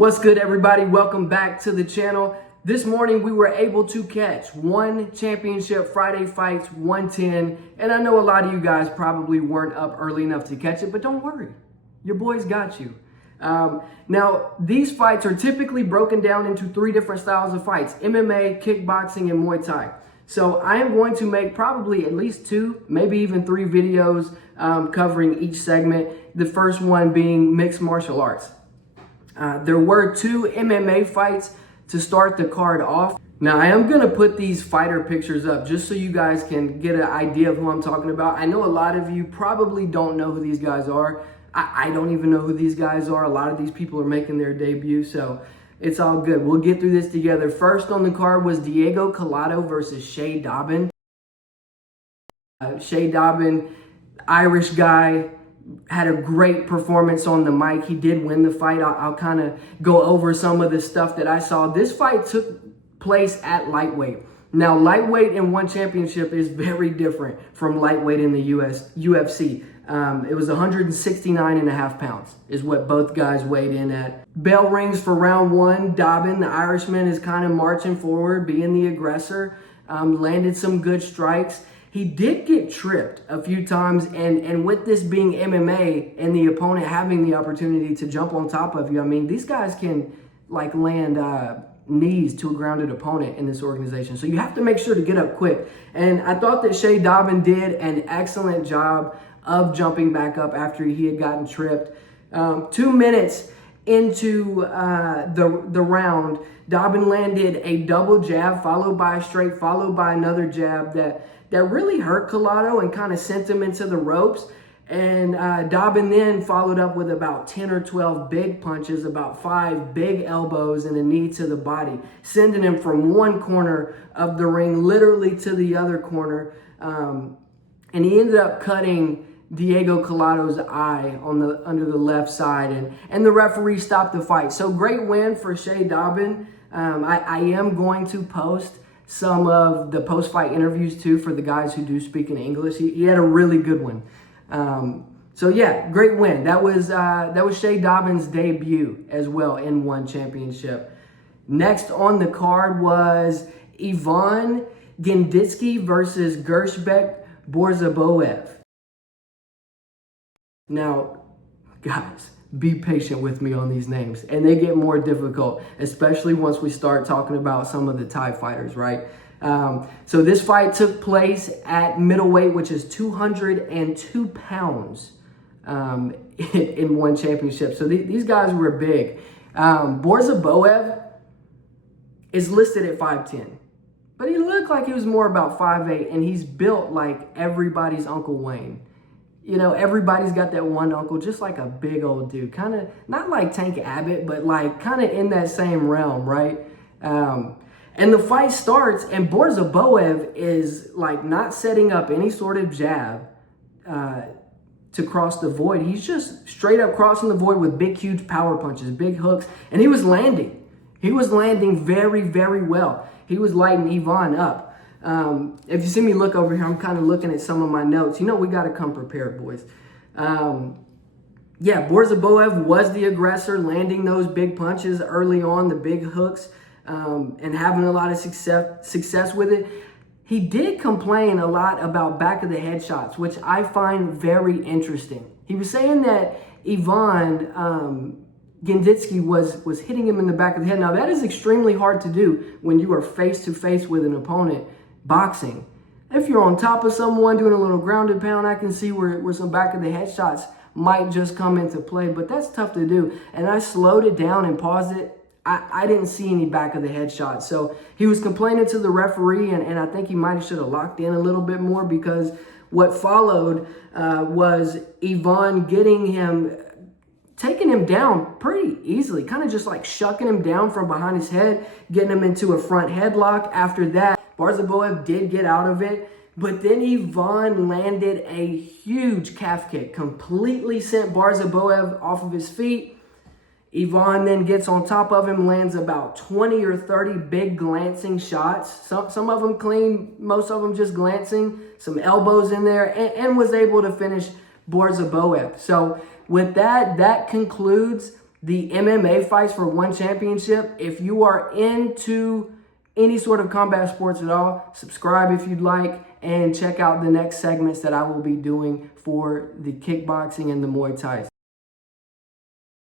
What's good, everybody? Welcome back to the channel. This morning we were able to catch one championship Friday Fights 110, and I know a lot of you guys probably weren't up early enough to catch it, but don't worry, your boys got you. Now, these fights are typically broken down into three different styles of fights: MMA, kickboxing, and Muay Thai. So I am going to make probably at least two, maybe even three videos covering each segment. The first one being mixed martial arts. There were two MMA fights to start the card off. Now, I am going to put these fighter pictures up just so you guys can get an idea of who I'm talking about. I know a lot of you probably don't know who these guys are. I don't even know who these guys are. A lot of these people are making their debut, so it's all good. We'll get through this together. First on the card was Diego Collado versus Shea Dobbin. Shea Dobbin, Irish guy, had a great performance on the mic. He did win the fight. I'll kind of go over some of the stuff that I saw. This fight took place at lightweight. Now, lightweight in one championship is very different from lightweight in the UFC. It was 169.5 pounds is what both guys weighed in at. Bell rings for round one. Dobbin, the Irishman, is kind of marching forward, being the aggressor. Landed some good strikes. He did get tripped a few times, and with this being MMA and the opponent having the opportunity to jump on top of you, I mean, these guys can like land knees to a grounded opponent in this organization. So you have to make sure to get up quick. And I thought that Shea Dobbin did an excellent job of jumping back up after he had gotten tripped. 2 minutes into the round, Dobbin landed a double jab followed by a straight, followed by another jab that really hurt Collado and kind of sent him into the ropes. And Dobbin then followed up with about 10 or 12 big punches, about 5 big elbows and a knee to the body, sending him from one corner of the ring literally to the other corner. And he ended up cutting Diego Collado's eye on under the left side, and the referee stopped the fight. So great win for Shea Dobbin. I am going to post some of the post-fight interviews too for the guys who do speak in English. He had a really good one. So yeah, great win. That was Shea Dobbin's debut as well in one championship. Next on the card was Ivan Genditsky versus Gershbek Borzaboev. Now, guys, be patient with me on these names, and they get more difficult, especially once we start talking about some of the Thai fighters, right? So this fight took place at middleweight, which is 202 pounds in one championship. So these guys were big. Borzaboev is listed at 5'10", but he looked like he was more about 5'8", and he's built like everybody's Uncle Wayne. You know, everybody's got that one uncle, just like a big old dude. Kind of, not like Tank Abbott, but like kind of in that same realm, right? And the fight starts, and Borzaboev is like not setting up any sort of jab to cross the void. He's just straight up crossing the void with big, huge power punches, big hooks. And he was landing. He was landing very, very well. He was lighting Ivan up. If you see me look over here, I'm kind of looking at some of my notes. You know, we got to come prepared, boys. Yeah, Borzaboev was the aggressor, landing those big punches early on, the big hooks, and having a lot of success with it. He did complain a lot about back of the head shots, which I find very interesting. He was saying that Ivan Genditsky was hitting him in the back of the head. Now, that is extremely hard to do when you are face-to-face with an opponent boxing. If you're on top of someone doing a little grounded pound, I can see where some back of the head shots might just come into play, but that's tough to do. And I slowed it down and paused it. I didn't see any back of the head shots. So he was complaining to the referee, and I think he might have should have locked in a little bit more, because what followed was Ivan taking him down pretty easily, kind of just like shucking him down from behind his head, getting him into a front headlock. After that, Borzaboev did get out of it, but then Ivan landed a huge calf kick, completely sent Borzaboev off of his feet. Ivan then gets on top of him, lands about 20 or 30 big glancing shots. Some of them clean, most of them just glancing, some elbows in there, and was able to finish Borzaboev. So with that, that concludes the MMA Fights for One Championship. If you are into any sort of combat sports at all, subscribe if you'd like, and check out the next segments that I will be doing for the kickboxing and the Muay Thai.